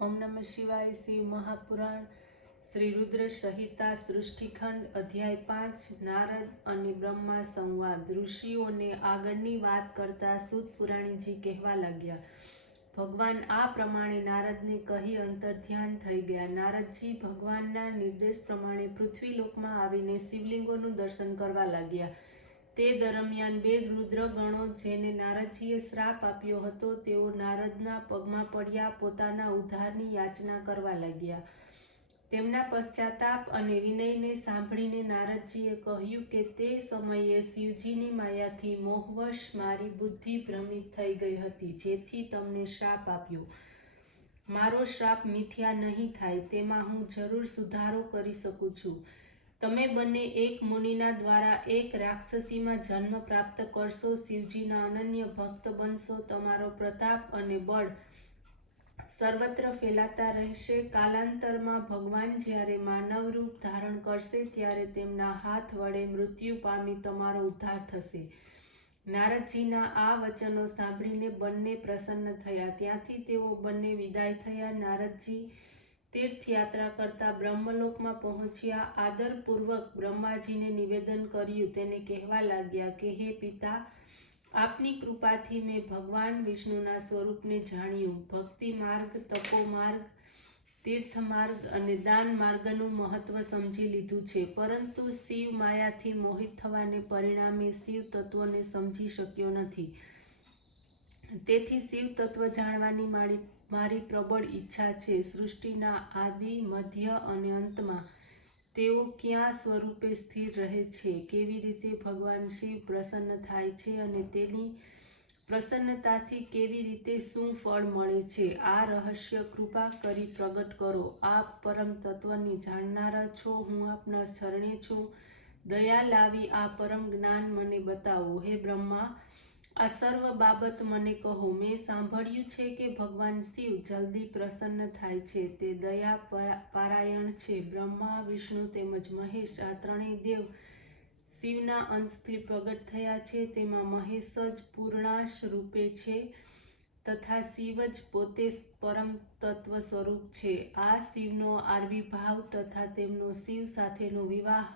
ओम नमः शिवाय। शिव महापुराण श्री रुद्र संहिता सृष्टिखंड अध्याय 5 नारद અને બ્રહ્મા સંવાદ। ઋષિઓને આગળની વાત કરતા સૂત પુરાણીજી કહેવા લાગ્યા, ભગવાન આ પ્રમાણે નારદને કહી અંતર્ધ્યાન થઈ ગયા। નારદજી ભગવાનના નિર્દેશ પ્રમાણે પૃથ્વીલોકમાં આવીને શિવલિંગોનું દર્શન કરવા લાગ્યા। તે દરમિયાન બે રુદ્રગણો, જેને નારદજીએ શ્રાપ આપ્યો હતો, તેઓ નારદના પગમાં પડ્યા પોતાના ઉદ્ધારની યાચના કરવા લાગ્યા। તેમના પશ્ચાતાપ અને વિનયને સાંભળીને નારદજીએ કહ્યું કે તે સમયે શિવજીની માયાથી મોહવશ મારી બુદ્ધિ ભ્રમિત થઈ ગઈ હતી, જેથી તમને શ્રાપ આપ્યો। મારો શ્રાપ મિથ્યા નહીં થાય, તેમાં હું જરૂર સુધારો કરી શકું છું। તમે બંને એક મુનિના દ્વારા એક રાક્ષસીમાં જન્મ પ્રાપ્ત કરશો, શિવજીના અનન્ય ભક્ત બનશો, તમારો પ્રતાપ અને બળ સર્વત્ર ફેલાતા રહેશે। કાલાંતરમાં ભગવાન જ્યારે માનવ રૂપ ધારણ કરશે, ત્યારે તેમના હાથ વડે મૃત્યુ પામી તમારો ઉદ્ધાર થશે। નારદજીના આ વચનો સાંભળીને બંને પ્રસન્ન થયા। ત્યાંથી તેઓ બંને વિદાય થયા। નારદજી તીર્થયાત્રા કરતા બ્રહ્મલોકમાં પહોંચ્યા। આદરપૂર્વક બ્રહ્માજીને નિવેદન કર્યું। તેને કહેવા લાગ્યા કે હે પિતા, આપની કૃપાથી મેં ભગવાન વિષ્ણુના સ્વરૂપને જાણ્યું। ભક્તિ માર્ગ, તપો માર્ગ, તીર્થ માર્ગ અને દાન માર્ગનું મહત્વ સમજી લીધું છે, પરંતુ શિવ માયાથી મોહિત થવાને પરિણામે શિવ તત્વને સમજી શક્યો નથી। તેથી શિવ તત્વ જાણવાની મારી પ્રબળ ઈચ્છા છે। સૃષ્ટિના આદિ, મધ્ય અને અંતમાં તેઓ ક્યાં સ્વરૂપે સ્થિર રહે છે, કેવી રીતે ભગવાન શિવ પ્રસન્ન થાય છે અને તેની પ્રસન્નતાથી કેવી રીતે શું ફળ મળે છે, આ રહસ્ય કૃપા કરી પ્રગટ કરો। આપ પરમ તત્વની જાણનારા છો, હું આપના શરણે છું। દયા લાવી આ પરમ જ્ઞાન મને બતાવો। હે બ્રહ્મા, આ સર્વ બાબત મને કહો। મેં સાંભળ્યું છે કે ભગવાન શિવ જલ્દી પ્રસન્ન થાય છે, તે દયા પારાયણ છે। બ્રહ્મા, વિષ્ણુ તેમજ મહેશ આ ત્રણેય દેવ શિવના અંશથી પ્રગટ થયા છે। તેમાં મહેશ જ પૂર્ણાંશ રૂપે છે તથા શિવ જ પોતે પરમ તત્વ સ્વરૂપ છે। આ શિવનો આવિર્ભાવ તથા તેમનો શિવ સાથેનો વિવાહ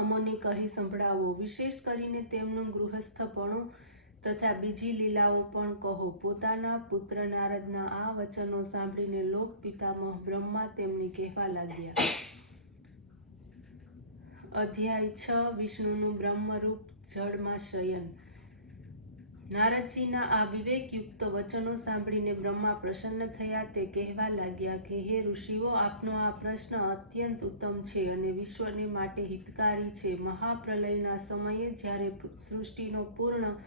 અમોને કહી સંભળાવો। વિશેષ કરીને તેમનું ગૃહસ્થપણું તથા બીજી લીલાઓ પણ કહો। પોતાના પુત્ર નારદના આ વચનો સાંભળીને લોક પિતામહ બ્રહ્મા તેમને કહેવા લાગ્યા। અધ્યાય 6 વિષ્ણુનું બ્રહ્મરૂપ જળમાં શયન। નારદજીના આ વિવેકયુક્ત વચનો સાંભળીને બ્રહ્મા પ્રસન્ન થયા। તે કહેવા લાગ્યા કે હે ઋષિઓ, આપનો આ પ્રશ્ન અત્યંત ઉત્તમ છે અને વિશ્વને માટે હિતકારી છે। મહાપ્રલયના સમયે જ્યારે સૃષ્ટિનો પૂર્ણ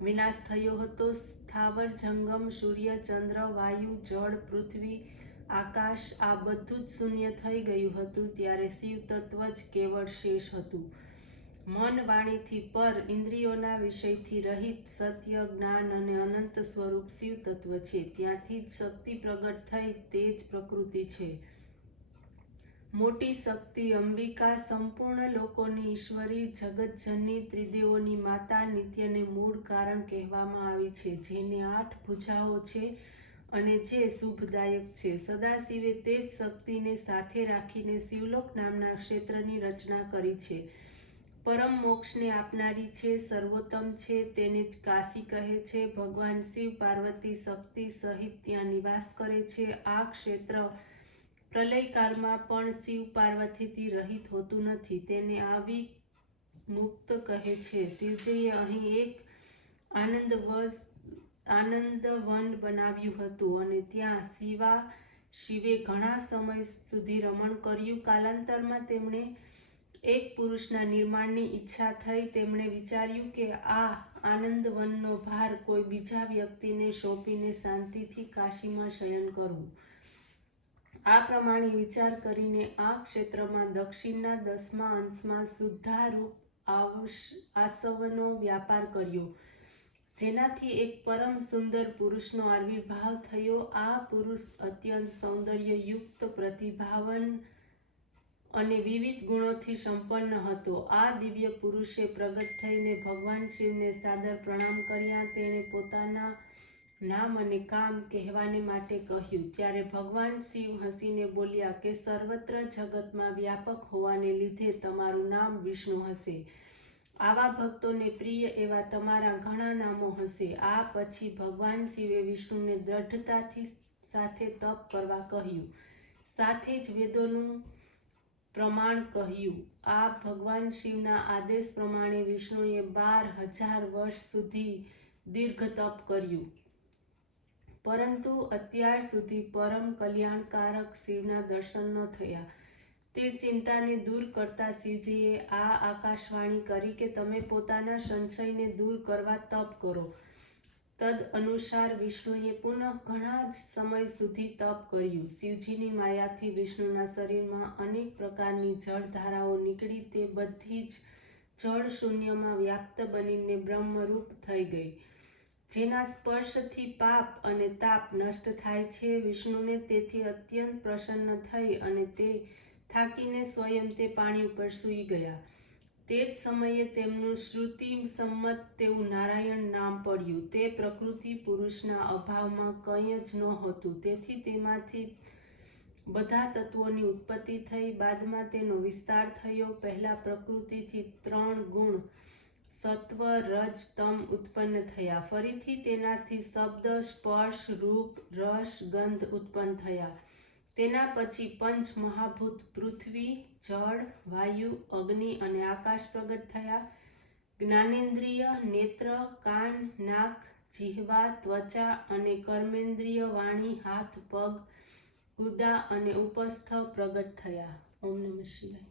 વિનાશ થયો હતો, સ્થાવર જંગમ, સૂર્ય, ચંદ્ર, વાયુ, જળ, પૃથ્વી, આકાશ આ બધું જ શૂન્ય થઈ ગયું હતું, ત્યારે શિવ તત્વ જ કેવળ શેષ હતું। મન વાણીથી પર, ઇન્દ્રિયોના વિષયથી રહિત, સત્ય, જ્ઞાન અને અનંત સ્વરૂપ શિવ તત્વ છે। ત્યાંથી જ શક્તિ પ્રગટ થઈ, તે જ પ્રકૃતિ છે। મોટી શક્તિ અંબિકા સંપૂર્ણ લોકોની ઈશ્વરી, જગતજનની, ત્રિદેવોની માતા, નિત્યને મૂળ કારણ કહેવામાં આવી છે, જેને 8 ભુજાઓ છે અને જે શુભદાયક છે। સદાશિવે તે જ શક્તિને સાથે રાખીને શિવલોક નામના ક્ષેત્રની રચના કરી છે। પરમ મોક્ષને આપનારી છે, સર્વોત્તમ છે, તેને જ કાશી કહે છે। ભગવાન શિવ પાર્વતી શક્તિ સહિત ત્યાં નિવાસ કરે છે। આ ક્ષેત્ર પ્રલયકાળમાં પણ શિવ પાર્વતીથી રહિત હોતું નથી, તેને આવી મુક્ત કહે છે। શિવજીએ અહીં એક આનંદવન બનાવ્યું હતું અને ત્યાં શિવે ઘણા સમય સુધી રમણ કર્યું। કાલાંતરમાં તેમણે એક પુરુષના નિર્માણની ઈચ્છા થઈ। તેમણે વિચાર્યું કે આ આનંદવનનો ભાર કોઈ બીજા વ્યક્તિને સોંપીને શાંતિથી કાશીમાં શયન કરવું। આ પ્રમાણે વિચાર કરીને આ ક્ષેત્રમાં દક્ષિણના 10મા અંશમાં શુદ્ધારૂપ આસવનો વ્યાપાર કર્યો, જેનાથી એક પરમ સુંદર પુરુષનો આવિર્ભાવ થયો। આ પુરુષ અત્યંત સૌંદર્યયુક્ત, પ્રતિભાવાન અને વિવિધ ગુણોથી સંપન્ન હતો। આ દિવ્ય પુરુષે પ્રગટ થઈને ભગવાન શિવને સાદર પ્રણામ કર્યા। તેણે પોતાના નામ અને કામ કહેવાને માટે કહ્યું. ત્યારે ભગવાન શિવ હસીને બોલ્યા કે સર્વત્ર જગતમાં વ્યાપક હોવાને લીધે તમારું નામ વિષ્ણુ હશે. આવા ભક્તોને પ્રિય એવા તમારા ઘણા નામો હશે. આ પછી ભગવાન શિવે વિષ્ણુને દ્રઢતાથી સાથે તપ કરવા કહ્યું. સાથે જ વેદોનું પ્રમાણ કહ્યું. આ ભગવાન શિવના આદેશ પ્રમાણે વિષ્ણુએ 12,000 વર્ષ સુધી દીર્ઘ તપ કર્યું. પરંતુ અત્યાર સુધી પરમ કલ્યાણકારક શિવના દર્શન ન થયા. તે ચિંતાને દૂર કરતા શિવજીએ આ આકાશવાણી કરી કે તમે પોતાના સંશયને દૂર કરવા તપ કરો. તદ અનુસાર વિષ્ણુએ પુનઃ ઘણા જ સમય સુધી તપ કર્યું. શિવજીની માયાથી વિષ્ણુના શરીરમાં અનેક પ્રકારની જળધારાઓ નીકળી તે બધી જ જળ શૂન્યમાં વ્યાપ્ત બનીને બ્રહ્મરૂપ થઈ ગઈ, જેના સ્પર્શથી પાપ અને તાપ નષ્ટ થાય છે. વિષ્ણુને તેથી અત્યંત પ્રસન્ન થઈ અને તે થાકીને સ્વયં તે પાણી ઉપર સૂઈ ગયા. તે જ સમયે તેમનું શ્રુતિ સંમત તેવું નારાયણ નામ પડ્યું. તે પ્રકૃતિ પુરુષના અભાવમાં કંઈ જ નહોતું, તેથી તેમાંથી બધા તત્વોની ઉત્પત્તિ થઈ. બાદમાં તેનો વિસ્તાર થયો. પહેલા પ્રકૃતિથી 3 ગુણ સત્વ, રજ, તમ ઉત્પન્ન થયા. ફરીથી તેનાથી શબ્દ, સ્પર્શ, રૂપ, રસ, ગંધ ઉત્પન્ન થયા. તેના પછી પંચ મહાભૂત પૃથ્વી, જળ, વાયુ, અગ્નિ અને આકાશ પ્રગટ થયા. જ્ઞાનેન્દ્રિય, નેત્ર, કાન, નાક, જીહવા, ત્વચા અને કર્મેન્દ્રિય, વાણી, હાથ, પગ, ગુદા અને ઉપસ્થ પ્રગટ થયા. ઓમ નમઃ શિવાય.